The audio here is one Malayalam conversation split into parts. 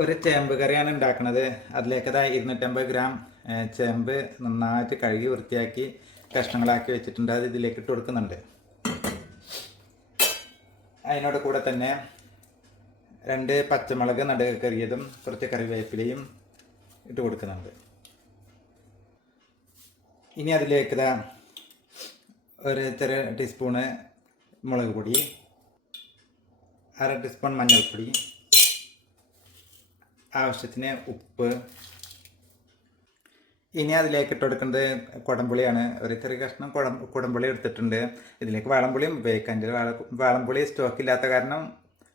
ഒരു ചേമ്പ് കറിയാണ് ഉണ്ടാക്കുന്നത്. അതിലേക്ക് 250 ഗ്രാം ചേമ്പ് നന്നായിട്ട് കഴുകി വൃത്തിയാക്കി കഷ്ണങ്ങളാക്കി വെച്ചിട്ടുണ്ട്. അത് ഇതിലേക്ക് ഇട്ട് കൊടുക്കുന്നുണ്ട്. അതിനോട് കൂടെ തന്നെ 2 പച്ചമുളക് നടുക കറിയതും കുറച്ച് കറിവേപ്പിലയും ഇട്ട് കൊടുക്കുന്നുണ്ട്. ഇനി അതിലേക്ക് ഒരു ചെറിയ ടീസ്പൂണ് മുളക് പൊടി, 1/2 ടീസ്പൂൺ മഞ്ഞൾപ്പൊടി, ആവശ്യത്തിന് ഉപ്പ്. ഇനി അതിലേക്ക് ഇട്ട് കൊടുക്കുന്നത് കുടംപുളിയാണ്. ഒരു ചെറിയ കഷ്ണം കുടംപുളി എടുത്തിട്ടുണ്ട്. ഇതിലേക്ക് വാളംപുളിയും ഉപയോഗിക്കാം. എൻ്റെ വാളംപുളി സ്റ്റോക്കില്ലാത്ത കാരണം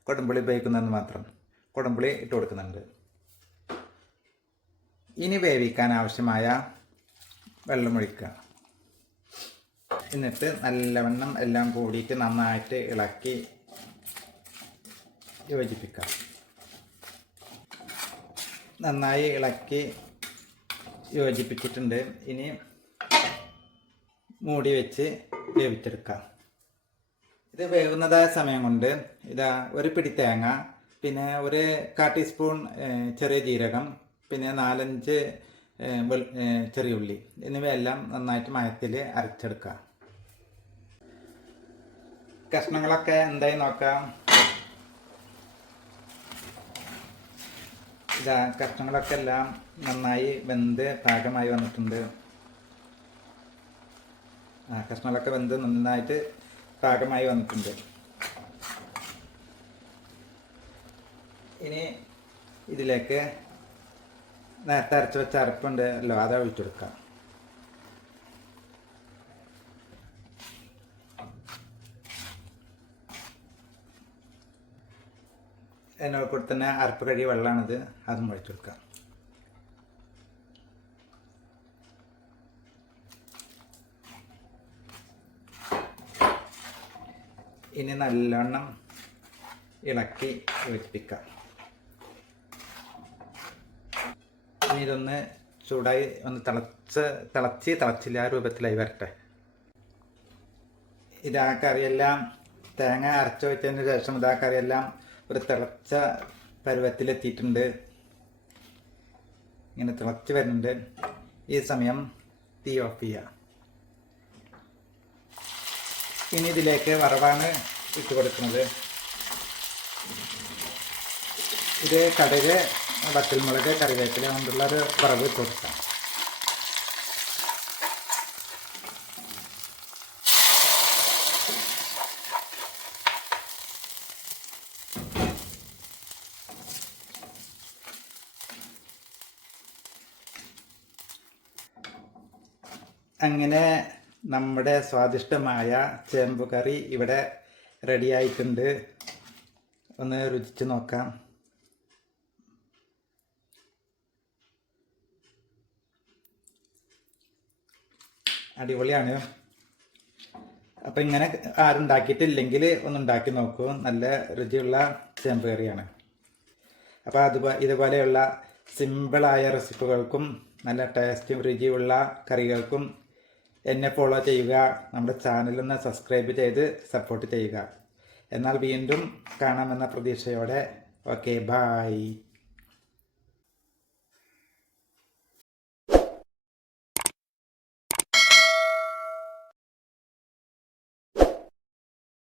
കുടംപുളി ഉപയോഗിക്കുന്നതെന്ന് മാത്രം. കുടംപുളി ഇട്ട് കൊടുക്കുന്നുണ്ട്. ഇനി വേവിക്കാൻ ആവശ്യമായ വെള്ളമൊഴിക്കുക. എന്നിട്ട് നല്ലവണ്ണം എല്ലാം കൂടിയിട്ട് നന്നായിട്ട് ഇളക്കി യോജിപ്പിക്കാം. നന്നായി ഇളക്കി യോജിപ്പിച്ചിട്ടുണ്ട്. ഇനി മൂടി വെച്ച് വേവിച്ചെടുക്കാം. ഇത് വേവുന്നതായ സമയം കൊണ്ട് ഒരു പിടി തേങ്ങ, പിന്നെ ഒരു 1/4 ടീസ്പൂൺ ചെറിയ ജീരകം, പിന്നെ 4-5 ചെറിയ ഉള്ളി എന്നിവയെല്ലാം നന്നായിട്ട് മയത്തിൽ അരച്ചെടുക്കുക. കഷ്ണങ്ങളൊക്കെ എന്തായി നോക്കാം. കഷ്ണങ്ങളൊക്കെ എല്ലാം നന്നായി വെന്ത് പാകമായി വന്നിട്ടുണ്ട്. കഷ്ണങ്ങളൊക്കെ വെന്ത് നന്നായിട്ട് പാകമായി വന്നിട്ടുണ്ട്. ഇനി ഇതിലേക്ക് നേരത്തെ അരച്ച് വെച്ച അരപ്പുണ്ടല്ലോ, അത് ഒഴിച്ചെടുക്കാം. അതിനോട് കൂടെ തന്നെ അരപ്പ് കഴിയ വെള്ളമാണിത്, അതും ഒഴിച്ചു കൊടുക്കാം. ഇനി നല്ലോണം ഇളക്കി യോജിപ്പിക്കാം. ഇനി ഇതൊന്ന് ചൂടായി ഒന്ന് തിളച്ചില്ല ആ രൂപത്തിലായി വരട്ടെ. ഇതാ കറിയെല്ലാം തേങ്ങ അരച്ച് വെച്ചതിന് ശേഷം ഇതാ കറിയെല്ലാം ഒരു തിളച്ച പരുവത്തിലെത്തിയിട്ടുണ്ട്. ഇങ്ങനെ തിളച്ച് വരുന്നുണ്ട്. ഈ സമയം തീ ഓഫ് ചെയ്യുക. ഇനി ഇതിലേക്ക് വറവാണ് ഇട്ട് കൊടുക്കുന്നത്. ഇത് കടുക്, വറ്റൽമുളക്, കറിവേപ്പില കൊണ്ടുള്ള ഒരു വറവ് ഇട്ട് കൊടുക്കാം. അങ്ങനെ നമ്മുടെ സ്വാദിഷ്ടമായ ചേമ്പ് കറി ഇവിടെ റെഡിയായിട്ടുണ്ട്. ഒന്ന് രുചിച്ച് നോക്കാം. അടിപൊളിയാണ്. അപ്പം ഇങ്ങനെ ആരും ഉണ്ടാക്കിയിട്ടില്ലെങ്കിൽ ഒന്നുണ്ടാക്കി നോക്കൂ. നല്ല രുചിയുള്ള ചേമ്പ് കറിയാണ്. അപ്പോൾ ഇതുപോലെയുള്ള സിമ്പിളായ റെസിപ്പികൾക്കും നല്ല ടേസ്റ്റും രുചിയുള്ള കറികൾക്കും എന്നെ ഫോളോ ചെയ്യുക. നമ്മുടെ ചാനലൊന്ന് സബ്സ്ക്രൈബ് ചെയ്ത് സപ്പോർട്ട് ചെയ്യുക. എന്നാൽ വീണ്ടും കാണാമെന്ന പ്രതീക്ഷയോടെ ഓക്കെ, ബായ്.